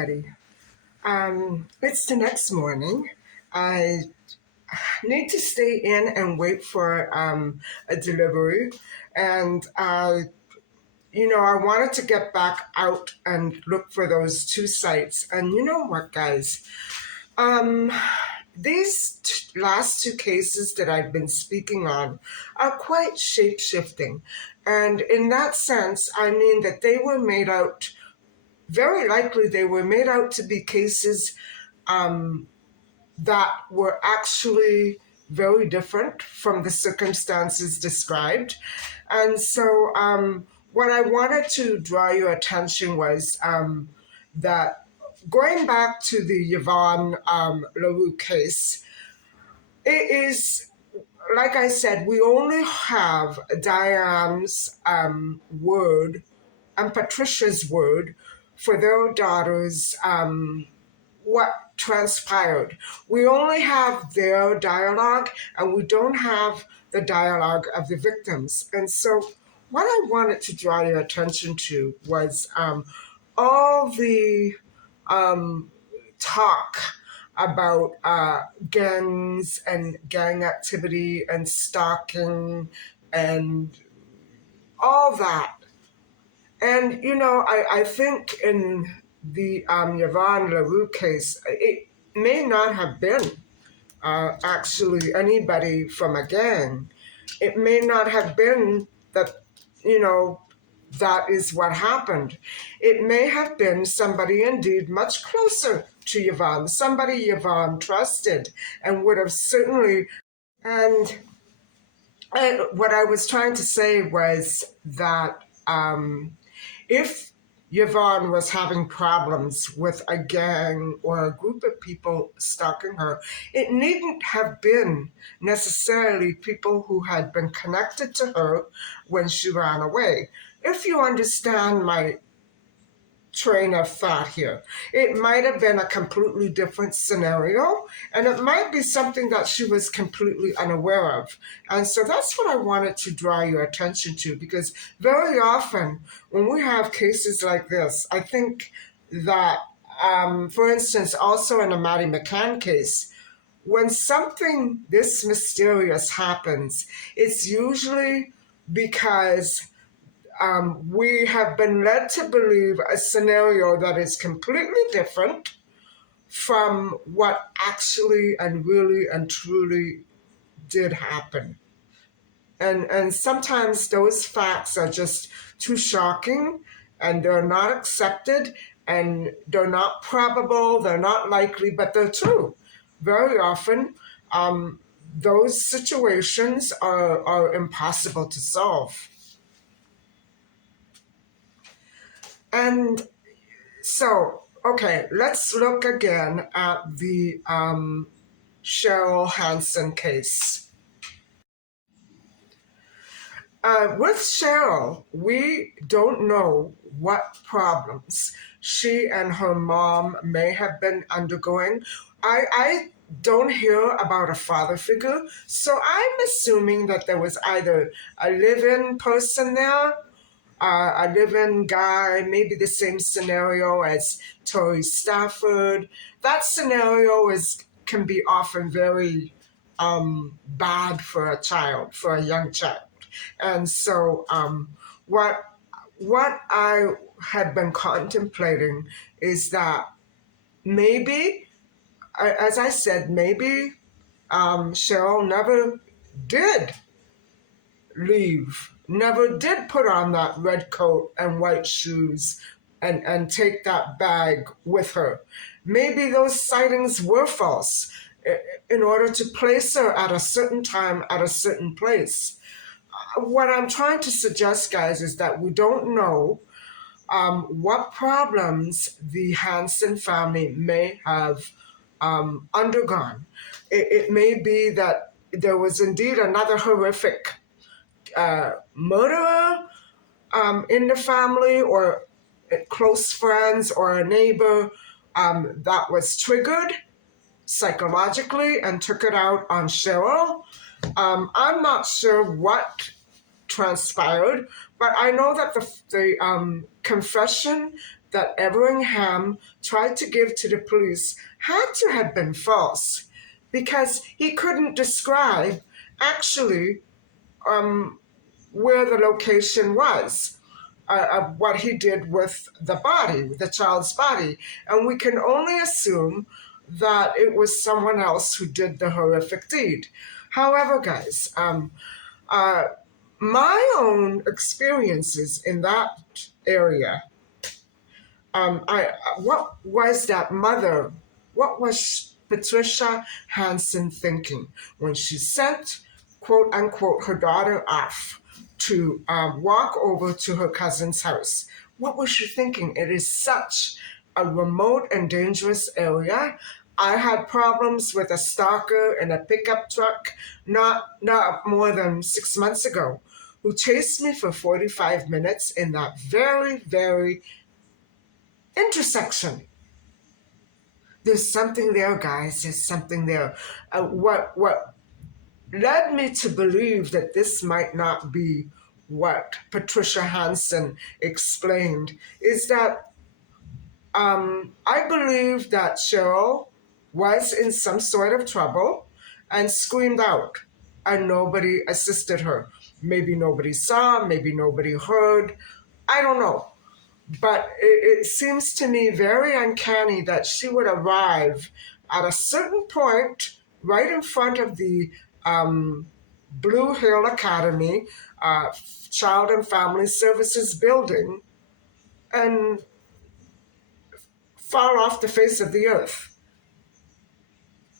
everybody. It's the next morning. I need to stay in and wait for a delivery. And, I wanted to get back out and look for those two sites. And you know what, guys? Um, these last two cases that I've been speaking on are quite shape shifting. And in that sense, I mean that they were made out very likely they were made out to be cases that were actually very different from the circumstances described. And so, what I wanted to draw your attention was that going back to the Yvonne LaRue case, it is, like I said, we only have Diane's word and Patricia's word for their daughters, what transpired. We only have their dialogue and we don't have the dialogue of the victims. And so, what I wanted to draw your attention to was all the talk about gangs and gang activity and stalking and all that. And, I think in the Yvonne LaRue case, it may not have been actually anybody from a gang. It may not have been that, that is what happened. It may have been somebody indeed much closer to Yvonne, somebody Yvonne trusted and would have certainly. And what I was trying to say was that if Yvonne was having problems with a gang or a group of people stalking her, it needn't have been necessarily people who had been connected to her when she ran away. If you understand my train of thought here, it might have been a completely different scenario, and it might be something that she was completely unaware of. And so that's what I wanted to draw your attention to, because very often when we have cases like this, I think that, for instance, also in a Maddie McCann case, when something this mysterious happens, it's usually because we have been led to believe a scenario that is completely different from what actually and really and truly did happen. And sometimes those facts are just too shocking and they're not accepted and they're not probable, they're not likely, but they're true. Very often, those situations are impossible to solve. And so, okay, let's look again at the Cheryl Hanson case. With Cheryl, we don't know what problems she and her mom may have been undergoing. I don't hear about a father figure, so I'm assuming that there was either a live-in person there, a live-in guy, maybe the same scenario as Tori Stafford. That scenario can be often very bad for a child, for a young child. And so what I had been contemplating is that maybe, as I said, maybe Cheryl never did leave, never did put on that red coat and white shoes and take that bag with her. Maybe those sightings were false in order to place her at a certain time at a certain place. What I'm trying to suggest, guys, is that we don't know what problems the Hanson family may have undergone. It may be that there was indeed another horrific murderer in the family, or close friends, or a neighbor that was triggered psychologically and took it out on Cheryl. I'm not sure what transpired, but I know that the confession that Everingham tried to give to the police had to have been false because he couldn't describe actually where the location was of what he did with the body, the child's body. And we can only assume that it was someone else who did the horrific deed. However, guys, uh, my own experiences in that area, what was that mother, what was Patricia Hanson thinking when she sent, quote unquote, her daughter off to walk over to her cousin's house? What was she thinking? It is such a remote and dangerous area. I had problems with a stalker in a pickup truck not more than 6 months ago who chased me for 45 minutes in that very, very intersection. There's something there, guys. There's something there. What led me to believe that this might not be what Patricia Hanson explained is that I believe that Cheryl was in some sort of trouble and screamed out, and nobody assisted her. Maybe nobody saw, maybe nobody heard. I don't know. But it seems to me very uncanny that she would arrive at a certain point right in front of the Blue Hill Academy, Child and Family Services building, and fall off the face of the earth.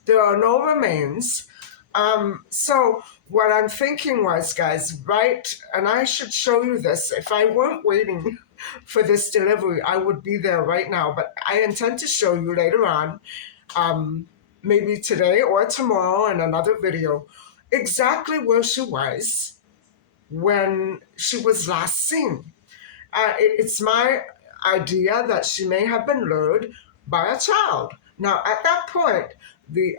There are no remains. So what I'm thinking was, guys, right, and I should show you this. If I weren't waiting for this delivery, I would be there right now. But I intend to show you later on, maybe today or tomorrow in another video, exactly where she was when she was last seen. It's my idea that she may have been lured by a child. Now, at that point, the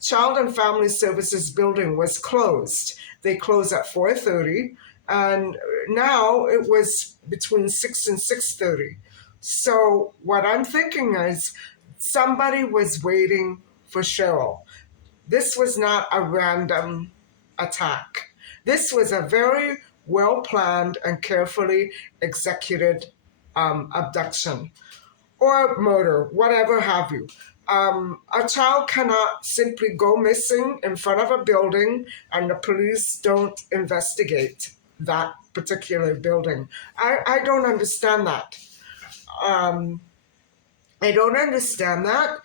Child and Family Services building was closed. They closed at 4:30, and now it was between 6 and 6:30. So what I'm thinking is somebody was waiting for Cheryl. This was not a random attack. This was a very well planned and carefully executed abduction or murder, whatever have you. A child cannot simply go missing in front of a building and the police don't investigate that particular building. I don't understand that. I don't understand that.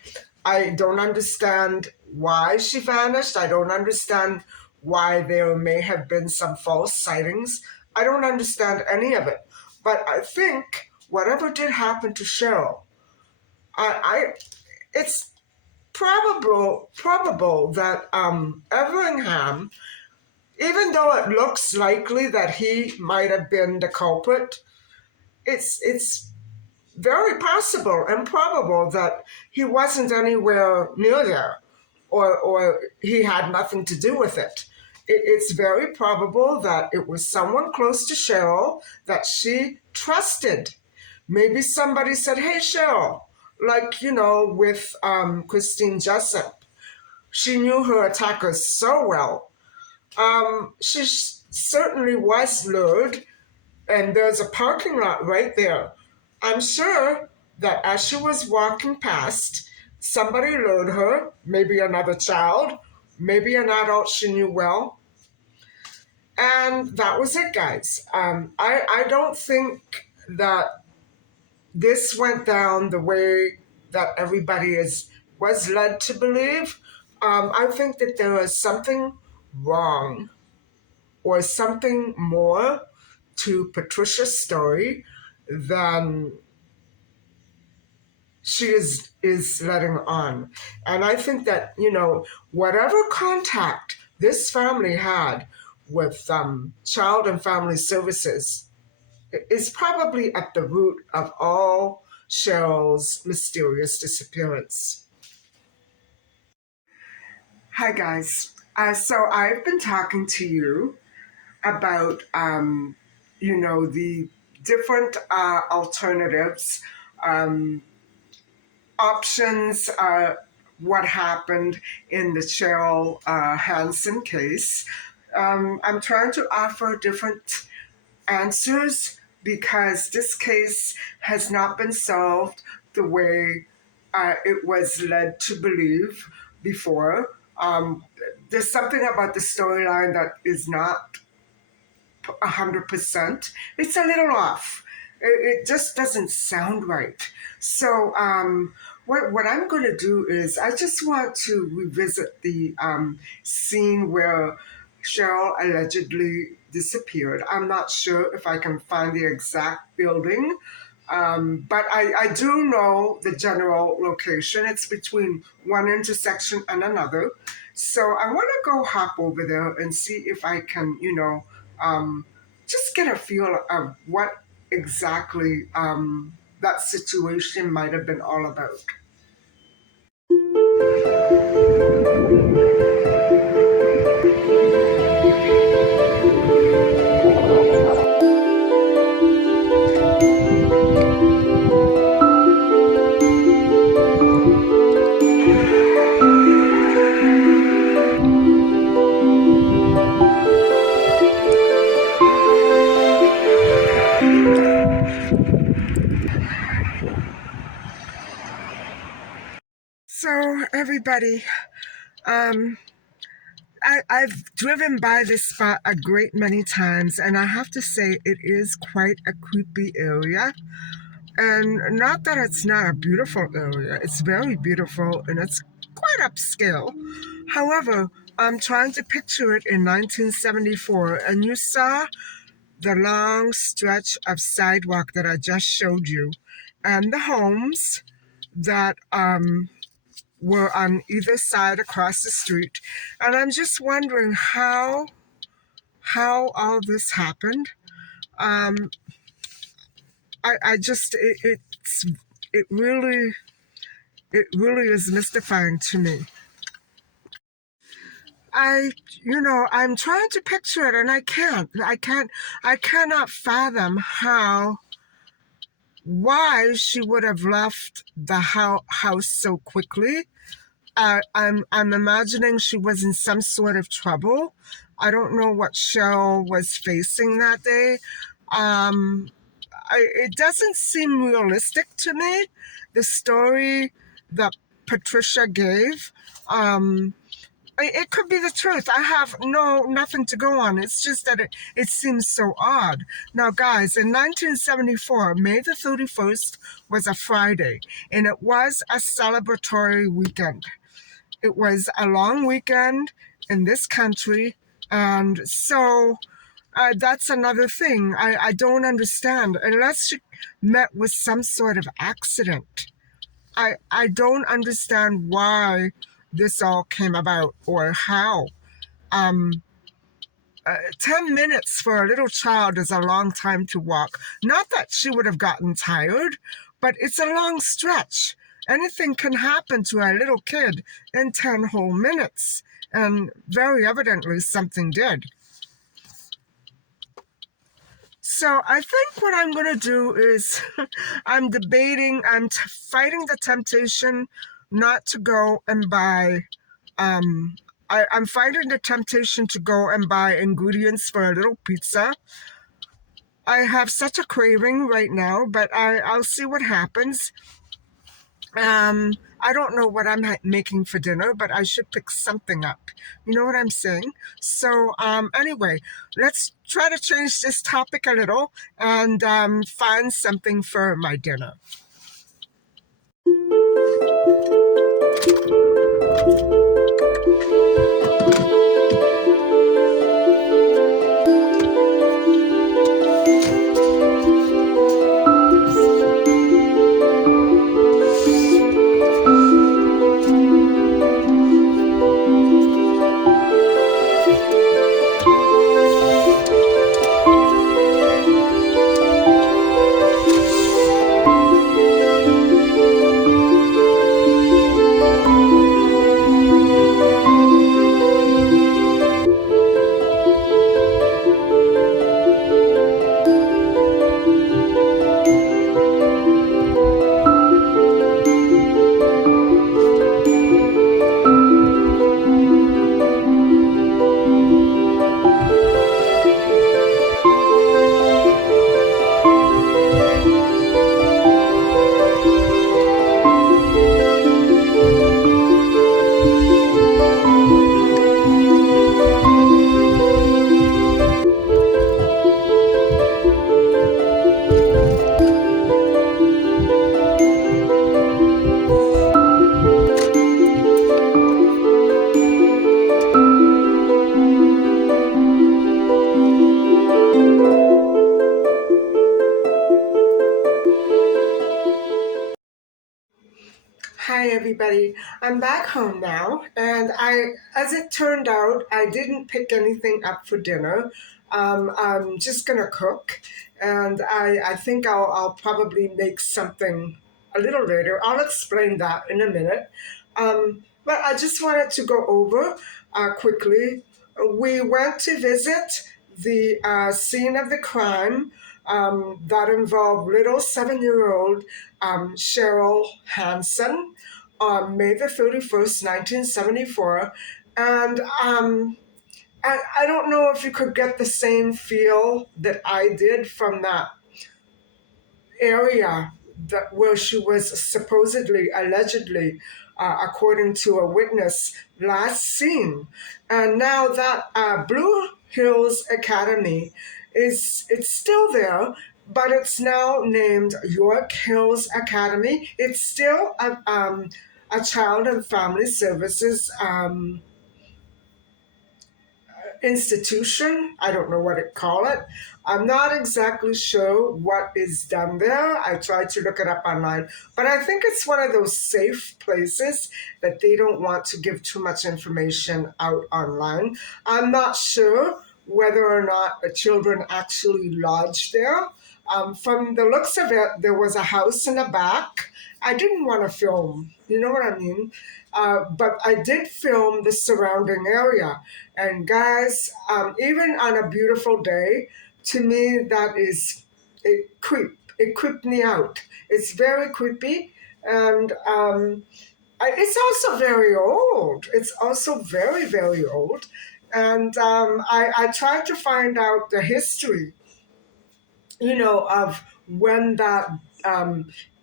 I don't understand why she vanished. I don't understand why there may have been some false sightings. I don't understand any of it. But I think whatever did happen to Cheryl, it's probable that Everingham, even though it looks likely that he might have been the culprit, it's very possible and probable that he wasn't anywhere near there or he had nothing to do with it. It's very probable that it was someone close to Cheryl that she trusted. Maybe somebody said, hey, Cheryl, like, with Christine Jessup. She knew her attackers so well. She certainly was lured, and there's a parking lot right there. I'm sure that as she was walking past, somebody lured her, maybe another child, maybe an adult she knew well. And that was it, guys. I don't think that this went down the way that everybody was led to believe. I think that there is something wrong or something more to Patricia's story than she is letting on. And I think that, whatever contact this family had with Child and Family Services is probably at the root of all Cheryl's mysterious disappearance. Hi, guys. So I've been talking to you about, the different alternatives um, options are what happened in the Cheryl Hanson case. I'm trying to offer different answers because this case has not been solved the way it was led to believe before. There's something about the storyline that is not 100%. It's a little off. It just doesn't sound right. So, what I'm going to do is I just want to revisit the scene where Cheryl allegedly disappeared. I'm not sure if I can find the exact building, but I do know the general location. It's between one intersection and another. So I want to go hop over there and see if I can, um, just get a feel of what exactly that situation might have been all about. So, everybody, um, I've driven by this spot a great many times, and I have to say it is quite a creepy area. And not that it's not a beautiful area, it's very beautiful and it's quite upscale. However, I'm trying to picture it in 1974, and you saw the long stretch of sidewalk that I just showed you, and the homes that were on either side across the street. And I'm just wondering how all this happened. Um, I just it really it really is mystifying to me. I'm trying to picture it and I cannot fathom why she would have left the house so quickly. I'm imagining she was in some sort of trouble. I don't know what Cheryl was facing that day. Um, it doesn't seem realistic to me, the story that Patricia gave. It could be the truth. I have nothing to go on. It's just that it seems so odd. Now, guys, in 1974, May the 31st was a Friday, and it was a celebratory weekend. It was a long weekend in this country, and so that's another thing I don't understand. Unless she met with some sort of accident, I don't understand why this all came about or how. Um, 10 minutes for a little child is a long time to walk. Not that she would have gotten tired, but it's a long stretch. Anything can happen to a little kid in 10 whole minutes, and very evidently something did. So I think what I'm going to do is I'm fighting the temptation not to go and buy, I'm fighting the temptation to go and buy ingredients for a little pizza. I have such a craving right now, but I'll see what happens. I don't know what I'm making for dinner, but I should pick something up. You know what I'm saying? So, anyway, let's try to change this topic a little and find something for my dinner. Hi, everybody. I'm back home now, and as it turned out, I didn't pick anything up for dinner. I'm just gonna cook, and I think I'll probably make something a little later. I'll explain that in a minute. But I just wanted to go over quickly. We went to visit the scene of the crime that involved little 7-year-old Cheryl Hanson on May the 31st, 1974. And I don't know if you could get the same feel that I did from that area where she was supposedly, allegedly, according to a witness, last seen. And now that Blue Hills Academy it's still there, but it's now named York Hills Academy. It's still a child and family services institution. I don't know what to call it. I'm not exactly sure what is done there. I tried to look it up online, but I think it's one of those safe places that they don't want to give too much information out online. I'm not sure whether or not the children actually lodged there. From the looks of it, there was a house in the back. I didn't want to film, you know what I mean? But I did film the surrounding area. And guys, even on a beautiful day, to me, it creeped me out. It's very creepy. And it's also very old. It's also very, very old. And I tried to find out the history, of when that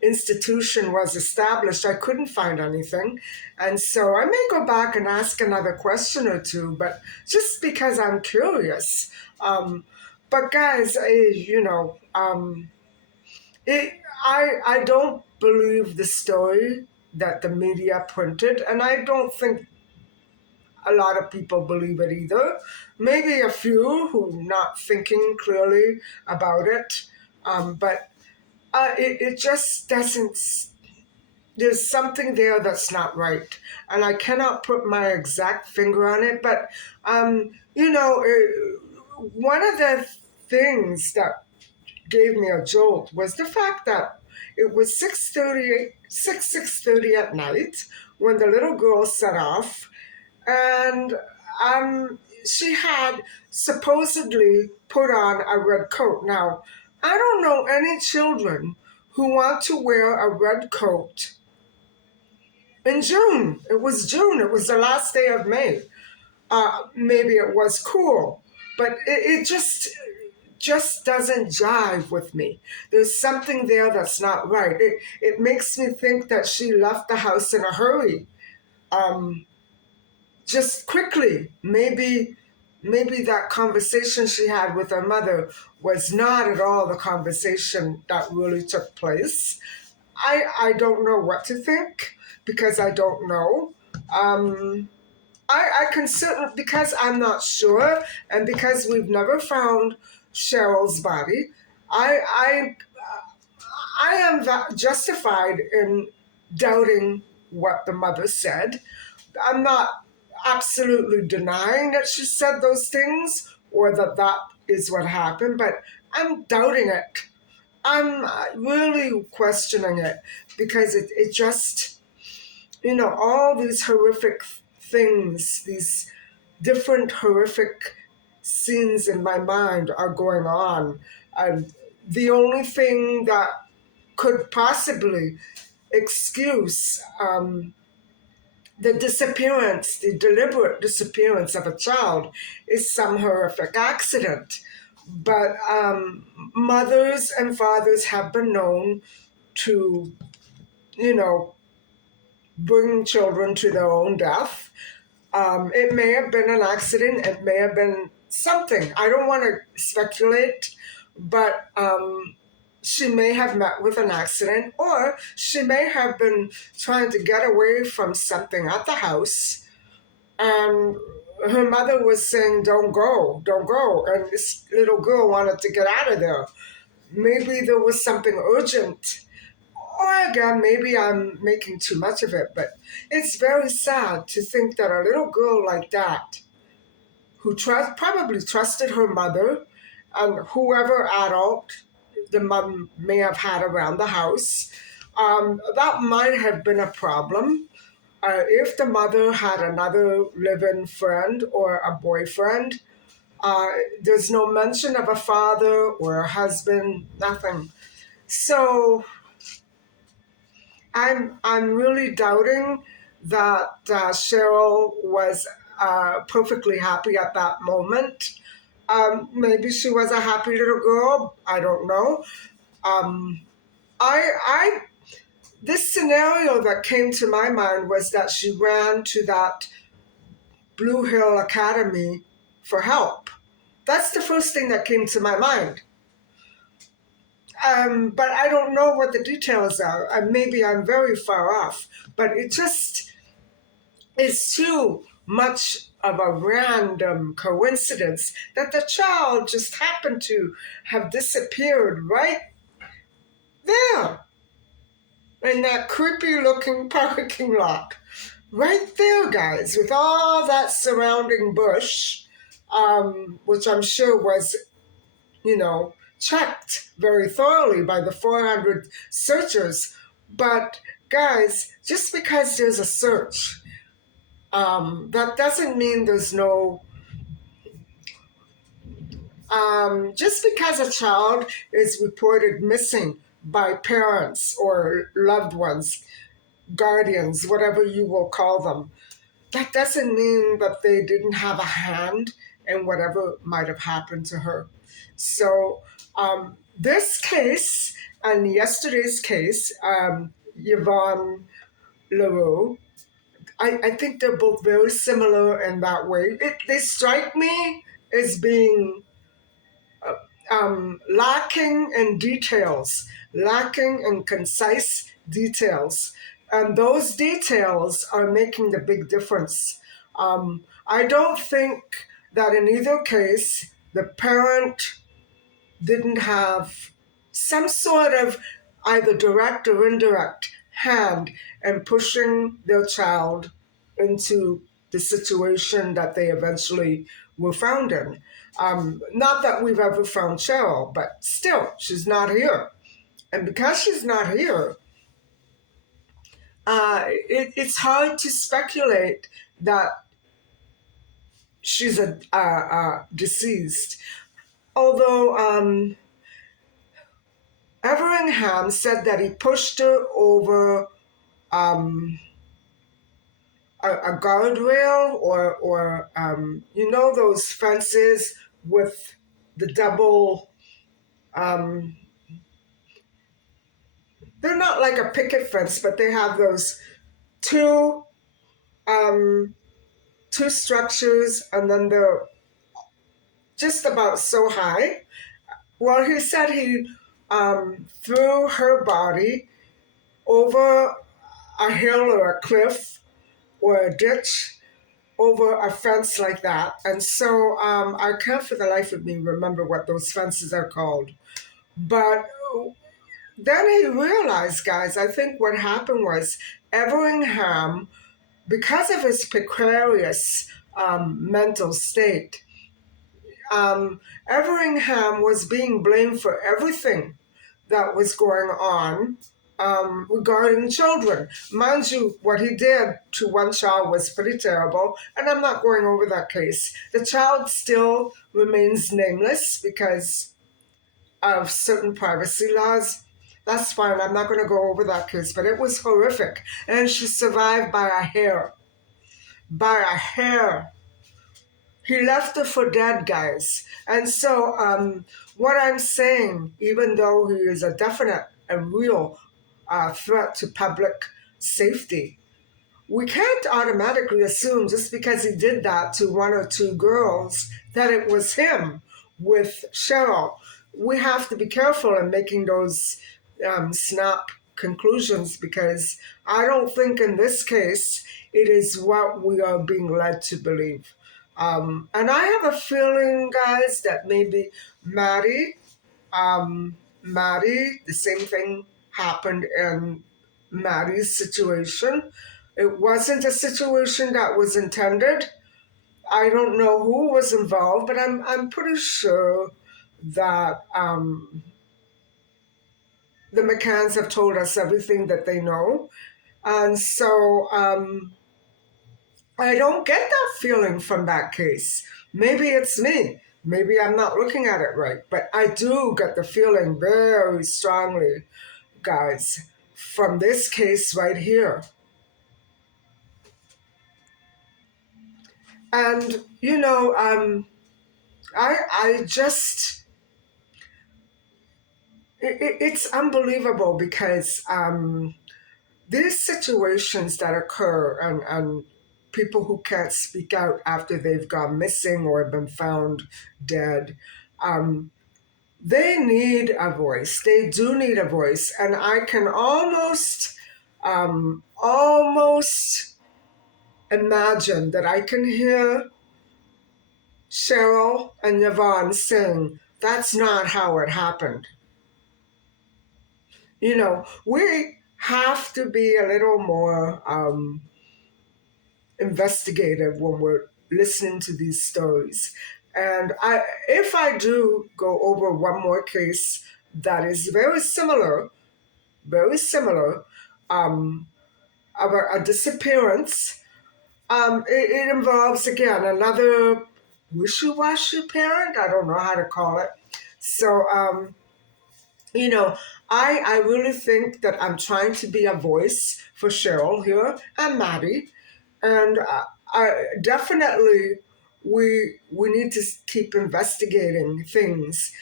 institution was established. I couldn't find anything. And so I may go back and ask another question or two, but just because I'm curious. But guys, I don't believe the story that the media printed, and I don't think a lot of people believe it either. Maybe a few who not thinking clearly about it, but it just doesn't. There's something there that's not right, and I cannot put my exact finger on it. But one of the things that gave me a jolt was the fact that it was 6:30 at night when the little girl set off, and she had supposedly put on a red coat. Now, I don't know any children who want to wear a red coat in June. It was June. It was the last day of May. Maybe it was cool, but it just doesn't jive with me. There's something there that's not right. It makes me think that she left the house in a hurry. Just quickly. Maybe that conversation she had with her mother was not at all the conversation that really took place. I don't know what to think because I don't know. I can certainly, because I'm not sure and because we've never found Cheryl's body, I am justified in doubting what the mother said. I'm not absolutely denying that she said those things or that is what happened, but I'm doubting it. I'm really questioning it because it just, all these horrific things, these different horrific scenes in my mind are going on. And the only thing that could possibly excuse the deliberate disappearance of a child is some horrific accident. But mothers and fathers have been known to, bring children to their own death. It may have been an accident. It may have been something. I don't want to speculate, but she may have met with an accident, or she may have been trying to get away from something at the house, and her mother was saying, don't go, don't go. And this little girl wanted to get out of there. Maybe there was something urgent. Or again, maybe I'm making too much of it, but it's very sad to think that a little girl like that, who probably trusted her mother and whoever adult the mom may have had around the house, that might have been a problem. If the mother had another live-in friend or a boyfriend, uh, there's no mention of a father or a husband, nothing. So I'm really doubting that Cheryl was perfectly happy at that moment. Maybe she was a happy little girl. I don't know. Um, I this scenario that came to my mind was that she ran to that Blue Hill Academy for help. That's the first thing that came to my mind. But I don't know what the details are. Maybe I'm very far off. But it just is too much of a random coincidence that the child just happened to have disappeared right there in that creepy looking parking lot. Right there, guys, with all that surrounding bush, which I'm sure was, checked very thoroughly by the 400 searchers. But, guys, just because there's a search, that doesn't mean there's no. Just because a child is reported missing by parents or loved ones, guardians, whatever you will call them, that doesn't mean that they didn't have a hand in whatever might have happened to her. So, this case and yesterday's case, Yvonne LaRue, I think they're both very similar in that way. They strike me as being lacking in details, lacking in concise details. And those details are making the big difference. I don't think that in either case, the parent didn't have some sort of either direct or indirect hand in pushing their child into the situation that they eventually were found in. Not that we've ever found Cheryl, but still, she's not here. And because she's not here, it's hard to speculate that she's a deceased. Although Everingham said that he pushed her over a guardrail or those fences with the double. They're not like a picket fence, but they have those two um, two structures, and then they're just about so high. Well, he said he threw her body over a hill or a cliff or a ditch over a fence like that. And so I can't for the life of me remember what those fences are called. But then he realized, guys, I think what happened was Everingham, because of his precarious mental state, Everingham was being blamed for everything that was going on regarding children. Mind you, what he did to one child was pretty terrible, and I'm not going over that case. The child still remains nameless because of certain privacy laws. That's fine. I'm not going to go over that case, but it was horrific. And she survived by a hair. By a hair. He left her for dead, guys. And so, what I'm saying, even though he is a definite and real threat to public safety, we can't automatically assume just because he did that to one or two girls that it was him with Cheryl. We have to be careful in making those snap conclusions, because I don't think in this case it is what we are being led to believe. And I have a feeling, guys, that maybe Maddie, the same thing happened in Maddie's situation. It wasn't a situation that was intended. I don't know who was involved, but I'm pretty sure that the McCanns have told us everything that they know. And so I don't get that feeling from that case. Maybe it's me. Maybe I'm not looking at it right. But I do get the feeling very strongly, guys, from this case right here. And, I just, it's unbelievable because these situations that occur and people who can't speak out after they've gone missing or been found dead, they need a voice. They do need a voice. And I can almost imagine that I can hear Cheryl and Yvonne saying, that's not how it happened. We have to be a little more investigative when we're listening to these stories. And if I do go over one more case that is very similar, about a disappearance, it involves, again, another wishy-washy parent. I don't know how to call it. So, I really think that I'm trying to be a voice for Cheryl here and Maddie. And I definitely we need to keep investigating things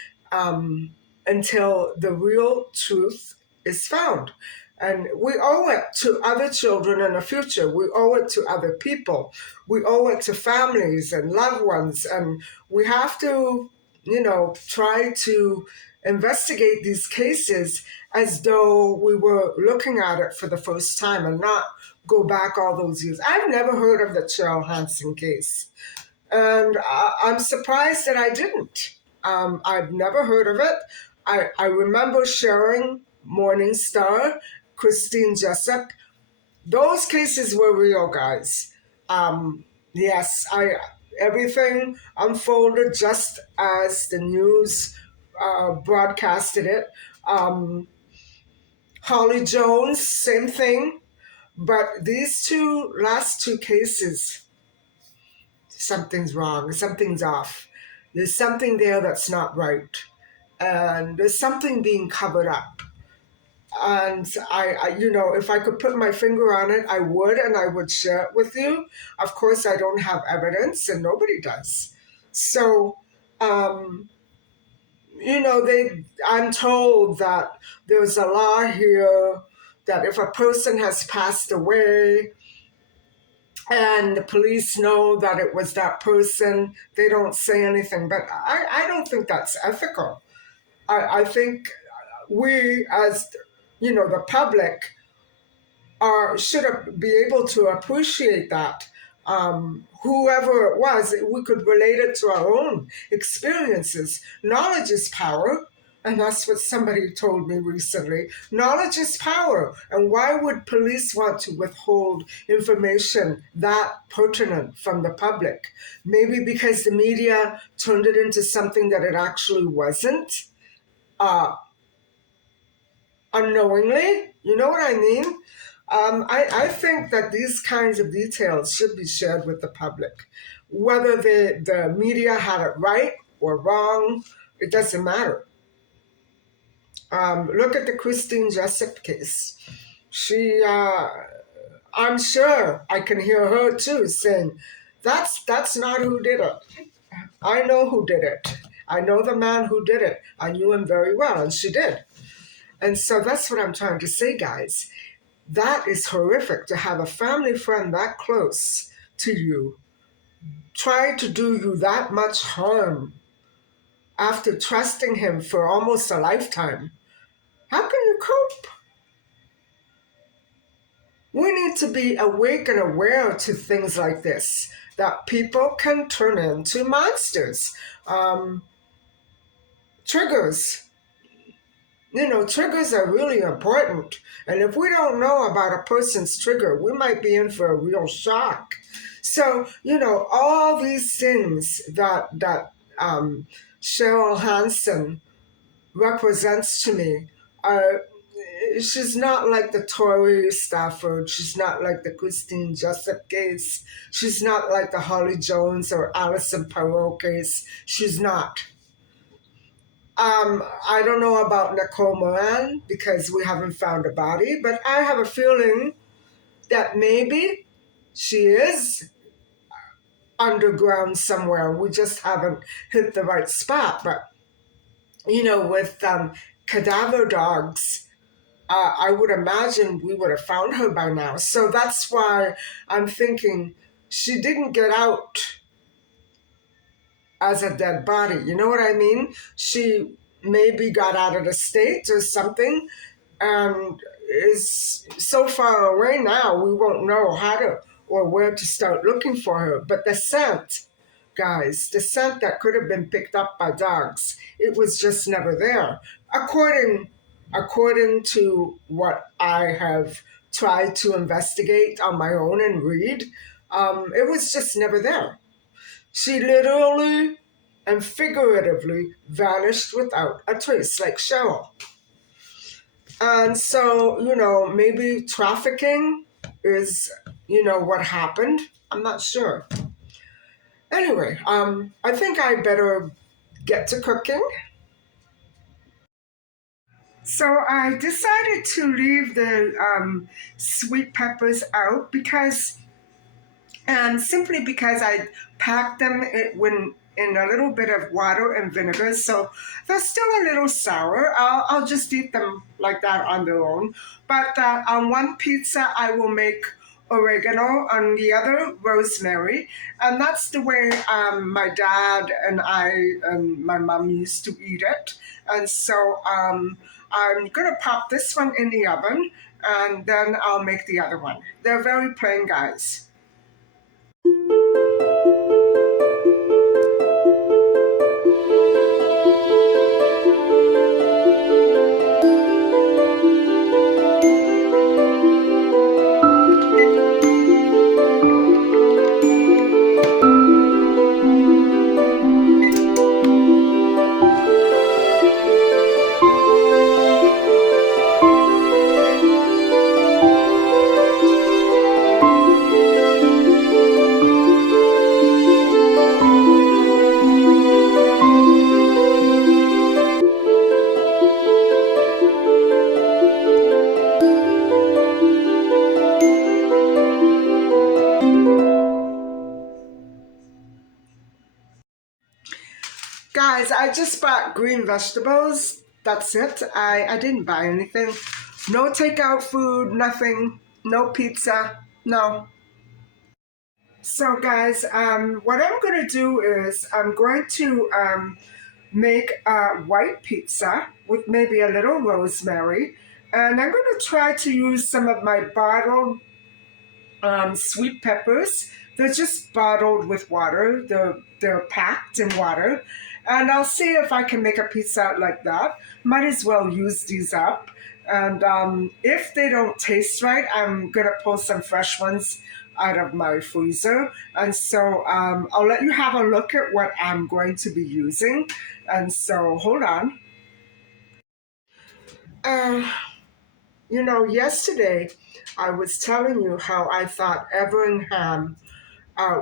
until the real truth is found. And we owe it to other children in the future. We owe it to other people. We owe it to families and loved ones. And we have to, try to investigate these cases as though we were looking at it for the first time and not go back all those years. I've never heard of the Cheryl case. And I'm surprised that I didn't. I've never heard of it. I remember sharing Morning Star, Christine Jessup. Those cases were real, guys. Yes, everything unfolded just as the news broadcasted it. Holly Jones, same thing. But these last two cases, something's wrong, something's off. There's something there that's not right. And there's something being covered up. And if I could put my finger on it, I would, and I would share it with you. Of course, I don't have evidence, and nobody does. So, I'm told that there's a law here that if a person has passed away and the police know that it was that person, they don't say anything. But I don't think that's ethical. I think we, as the public, should be able to appreciate that. Whoever it was, we could relate it to our own experiences. Knowledge is power. And that's what somebody told me recently. Knowledge is power. And why would police want to withhold information that pertinent from the public? Maybe because the media turned it into something that it actually wasn't, unknowingly. You know what I mean? I think that these kinds of details should be shared with the public. Whether the media had it right or wrong, it doesn't matter. Look at the Christine Jessup case. I'm sure I can hear her too saying, that's not who did it. I know who did it. I know the man who did it. I knew him very well, and she did. And so that's what I'm trying to say, guys. That is horrific to have a family friend that close to you try to do you that much harm after trusting him for almost a lifetime. How can you cope? We need to be awake and aware to things like this, that people can turn into monsters, triggers. Triggers are really important. And if we don't know about a person's trigger, we might be in for a real shock. So, all these things that Cheryl Hanson represents to me are she's not like the Tori Stafford. She's not like the Christine Jessup case. She's not like the Holly Jones or Alison Perot case. She's not. I don't know about Nicole Moran because we haven't found a body, but I have a feeling that maybe she is underground somewhere. We just haven't hit the right spot. But, with cadaver dogs, I would imagine we would have found her by now. So that's why I'm thinking she didn't get out as a dead body. You know what I mean? She maybe got out of the state or something and is so far away now we won't know how to or where to start looking for her. But the scent, guys, the scent that could have been picked up by dogs, it was just never there. According to what I have tried to investigate on my own and read, it was just never there. She literally and figuratively vanished without a trace, like Cheryl. And so, maybe trafficking is, what happened. I'm not sure. Anyway, I think I better get to cooking. So I decided to leave the sweet peppers out because and simply because I packed them when in a little bit of water and vinegar, so they're still a little sour. I'll just eat them like that on their own. But on one pizza, I will make oregano, on the other, rosemary, and that's the way my dad and I and my mom used to eat it. And so I'm gonna pop this one in the oven, and then I'll make the other one. They're very plain, guys. Guys, I just bought green vegetables. That's it. I didn't buy anything. No takeout food, nothing. No pizza. No. So, guys, what I'm going to do is I'm going to make a white pizza with maybe a little rosemary. And I'm going to try to use some of my bottled sweet peppers. They're just bottled with water. They're packed in water, and I'll see if I can make a pizza like that. Might as well use these up. And if they don't taste right, I'm gonna pull some fresh ones out of my freezer. And so I'll let you have a look at what I'm going to be using. And so hold on. Uh, yesterday I was telling you how I thought Everingham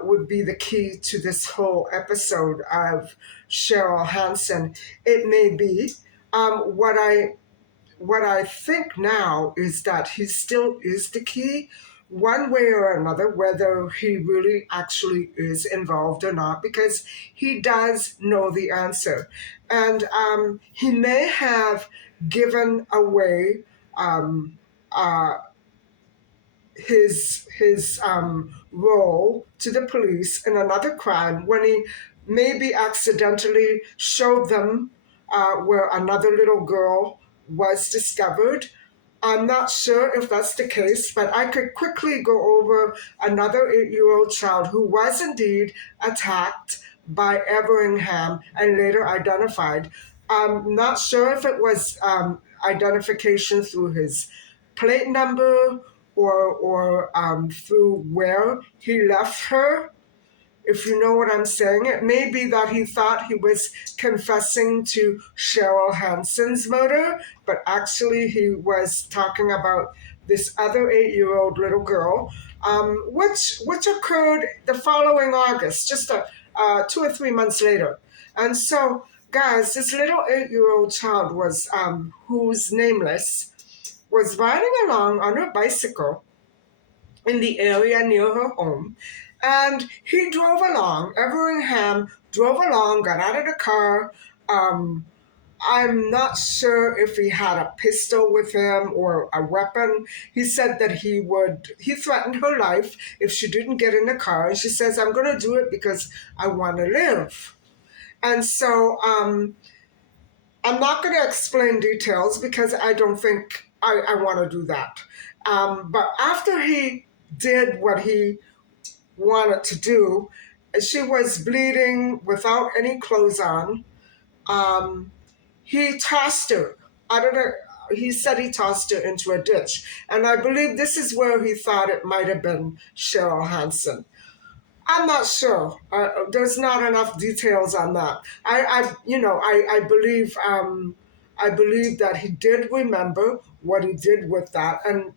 would be the key to this whole episode of Cheryl Hanson. It may be. What I think now is that he still is the key, one way or another, whether he really actually is involved or not, because he does know the answer, and he may have given away um, uh, his role to the police in another crime when he maybe accidentally showed them where another little girl was discovered. I'm not sure if that's the case, but I could quickly go over another 8-year-old child who was indeed attacked by Everingham and later identified. I'm not sure if it was identification through his plate number or through where he left her, if you know what I'm saying. It may be that he thought he was confessing to Cheryl Hanson's murder, but actually he was talking about this other 8-year-old little girl, which occurred the following August, just 2 or 3 months later. And so, guys, this little 8-year-old child was, who's nameless, was riding along on her bicycle in the area near her home. And he drove along, Everingham drove along, got out of the car. I'm not sure if he had a pistol with him or a weapon. He said that he threatened her life if she didn't get in the car. And she says, I'm going to do it because I want to live. And so I'm not going to explain details because I don't think I want to do that. But after he did what he wanted to do, she was bleeding without any clothes on. He tossed her. I don't know. He said he tossed her into a ditch. And I believe this is where he thought it might have been Cheryl Hanson. I'm not sure. There's not enough details on that. I believe, I believe that he did remember what he did with that, and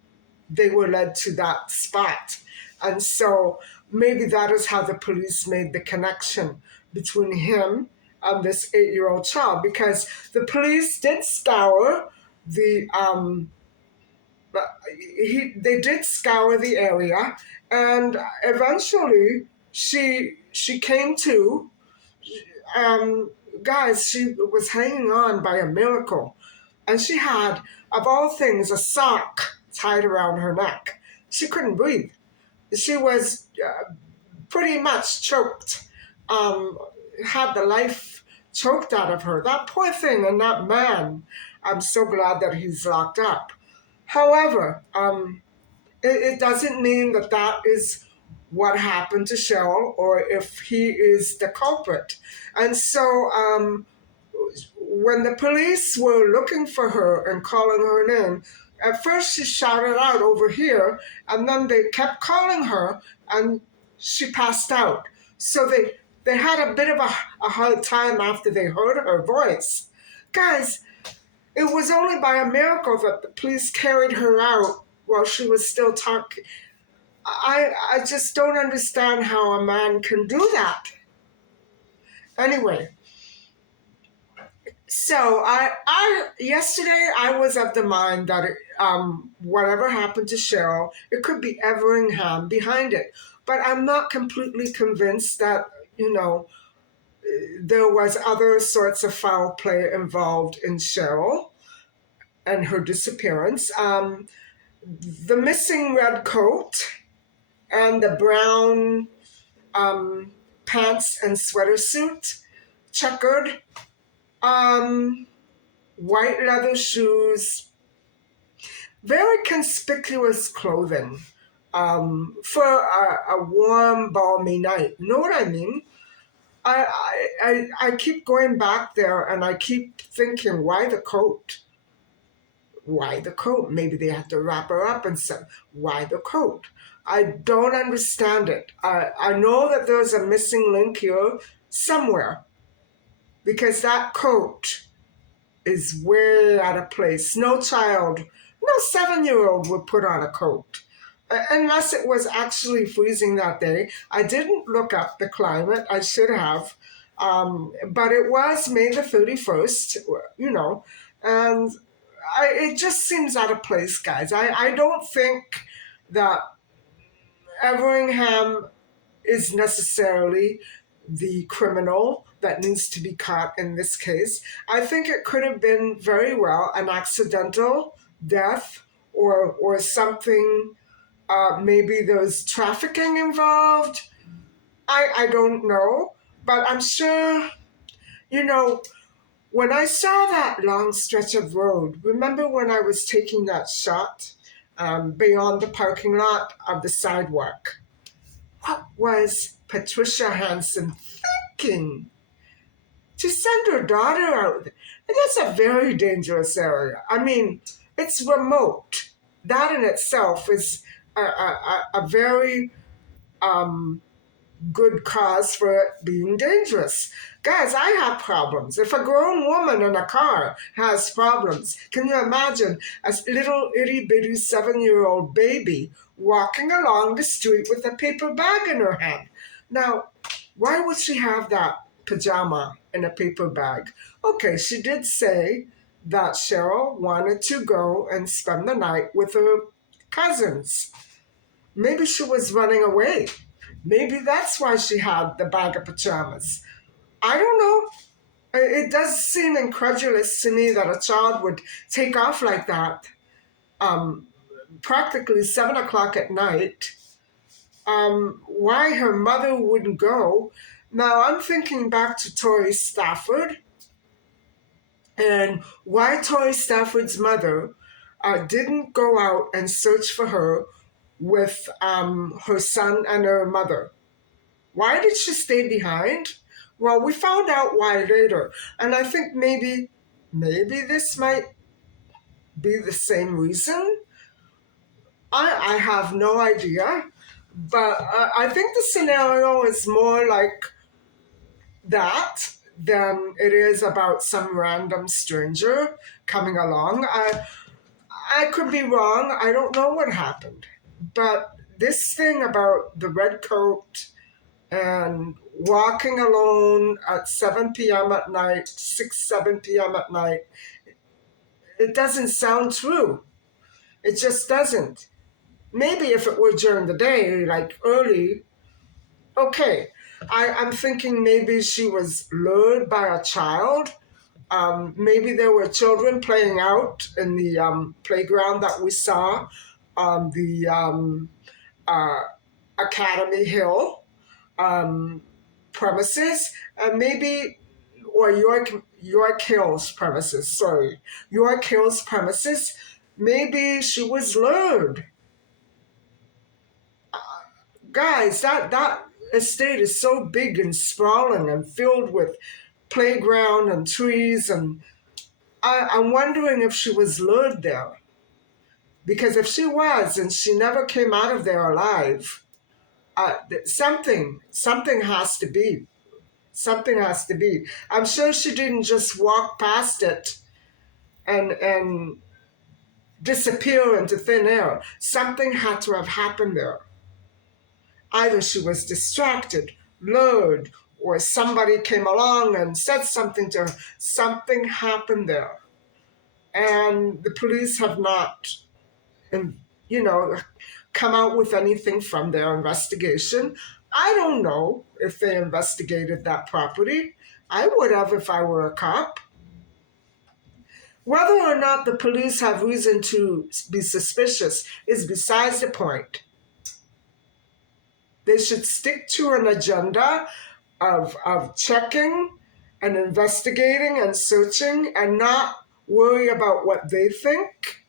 they were led to that spot. And so maybe that is how the police made the connection between him and this 8-year-old child, because the police did scour the they did scour the area, and eventually she came to. Guys, she was hanging on by a miracle, and she had, of all things, a sock tied around her neck. She couldn't breathe. She was pretty much choked, had the life choked out of her. That poor thing, and that man, I'm so glad that he's locked up. However, it doesn't mean that that is what happened to Cheryl or if he is the culprit. And so when the police were looking for her and calling her name, at first she shouted out over here, and then they kept calling her, and she passed out. So they had a bit of a hard time after they heard her voice. Guys, it was only by a miracle that the police carried her out while she was still talking. I just don't understand how a man can do that. Anyway, so I yesterday I was of the mind that whatever happened to Cheryl, it could be Everingham behind it. But I'm not completely convinced that, there was other sorts of foul play involved in Cheryl and her disappearance. The missing red coat and the brown pants and sweater suit, checkered, white leather shoes, very conspicuous clothing for a warm, balmy night. You know what I mean? I keep going back there and I keep thinking, why the coat? Why the coat? Maybe they had to wrap her up and say, why the coat? I don't understand it. I know that there's a missing link here somewhere, because that coat is way out of place. No 7-year-old would put on a coat. Unless it was actually freezing that day. I didn't look up the climate. I should have. But it was May the 31st, and it just seems out of place, guys. I don't think that Everingham is necessarily the criminal that needs to be caught in this case. I think it could have been very well an accidental death or something. Maybe there's trafficking involved. I don't know. But I'm sure, when I saw that long stretch of road, remember when I was taking that shot beyond the parking lot of the sidewalk? What was Patricia Hanson thinking to send her daughter out. And that's a very dangerous area. I mean, it's remote. That in itself is a very um, good cause for it being dangerous. Guys, I have problems. If a grown woman in a car has problems, can you imagine a little itty bitty 7-year-old baby walking along the street with a paper bag in her hand? Now, why would she have that pajama in a paper bag? Okay, she did say that Cheryl wanted to go and spend the night with her cousins. Maybe she was running away. Maybe that's why she had the bag of pajamas. I don't know. It does seem incredulous to me that a child would take off like that, um, practically 7 o'clock at night. Why her mother wouldn't go. Now I'm thinking back to Tori Stafford and why Tori Stafford's mother didn't go out and search for her with her son and her mother. Why did she stay behind? Well, we found out why later, and I think maybe this might be the same reason. I have no idea, but I think the scenario is more like that than it is about some random stranger coming along. I could be wrong. I don't know what happened, but this thing about the red coat and walking alone at 7 p.m. at night, 6, 7 p.m. at night, it doesn't sound true. It just doesn't. Maybe if it were during the day, like early, okay. I'm thinking maybe she was lured by a child. Maybe there were children playing out in the playground that we saw on the uh, Academy Hill premises, and maybe, or York Hills premises, sorry, York Hills premises, maybe she was lured. Guys, that estate is so big and sprawling and filled with playground and trees, and I'm wondering if she was lured there. Because if she was and she never came out of there alive, something has to be. Something has to be. I'm sure she didn't just walk past it and disappear into thin air. Something had to have happened there. Either she was distracted, lured, or somebody came along and said something to her. Something happened there. And the police have not, you know, come out with anything from their investigation. I don't know if they investigated that property. I would have if I were a cop. Whether or not the police have reason to be suspicious is besides the point. They should stick to an agenda of checking and investigating and searching and not worry about what they think.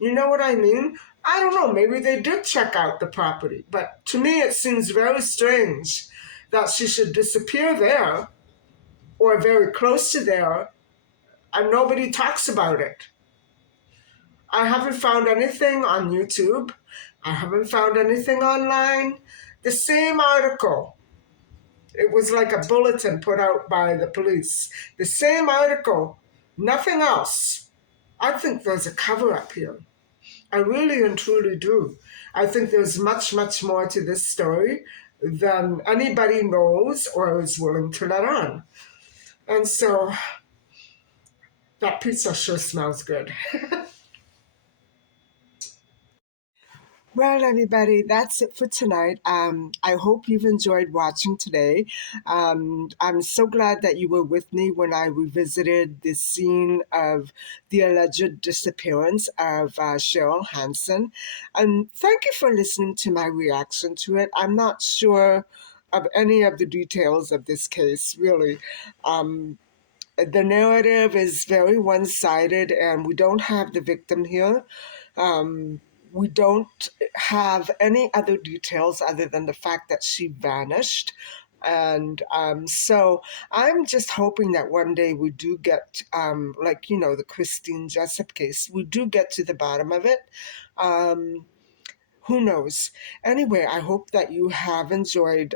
You know what I mean? I don't know, maybe they did check out the property, but to me it seems very strange that she should disappear there or very close to there and nobody talks about it. I haven't found anything on YouTube. I haven't found anything online. The same article. It was like a bulletin put out by the police. The same article, nothing else. I think there's a cover up here. I really and truly do. I think there's much, much more to this story than anybody knows or is willing to let on. And so that pizza sure smells good. Well, everybody, that's it for tonight. I hope you've enjoyed watching today. I'm so glad that you were with me when I revisited the scene of the alleged disappearance of Cheryl Hanson. And thank you for listening to my reaction to it. I'm not sure of any of the details of this case, really. The narrative is very one-sided, and we don't have the victim here. We don't have any other details other than the fact that she vanished. And so I'm just hoping that one day we do get, like, the Christine Jessup case, we do get to the bottom of it. Um, who knows? Anyway, I hope that you have enjoyed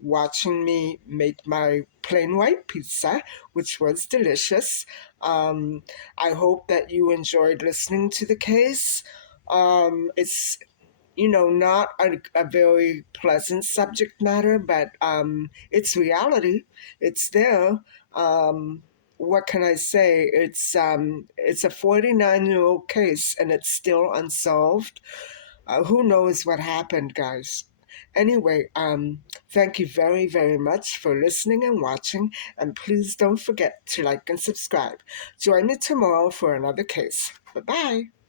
watching me make my plain white pizza, which was delicious. Um, I hope that you enjoyed listening to the case. It's not a very pleasant subject matter, but it's reality. It's there. Um, what can I say? It's a 49-year-old case, and it's still unsolved. Who knows what happened, guys? Anyway, thank you very, very much for listening and watching, and please don't forget to like and subscribe. Join me tomorrow for another case. Bye bye.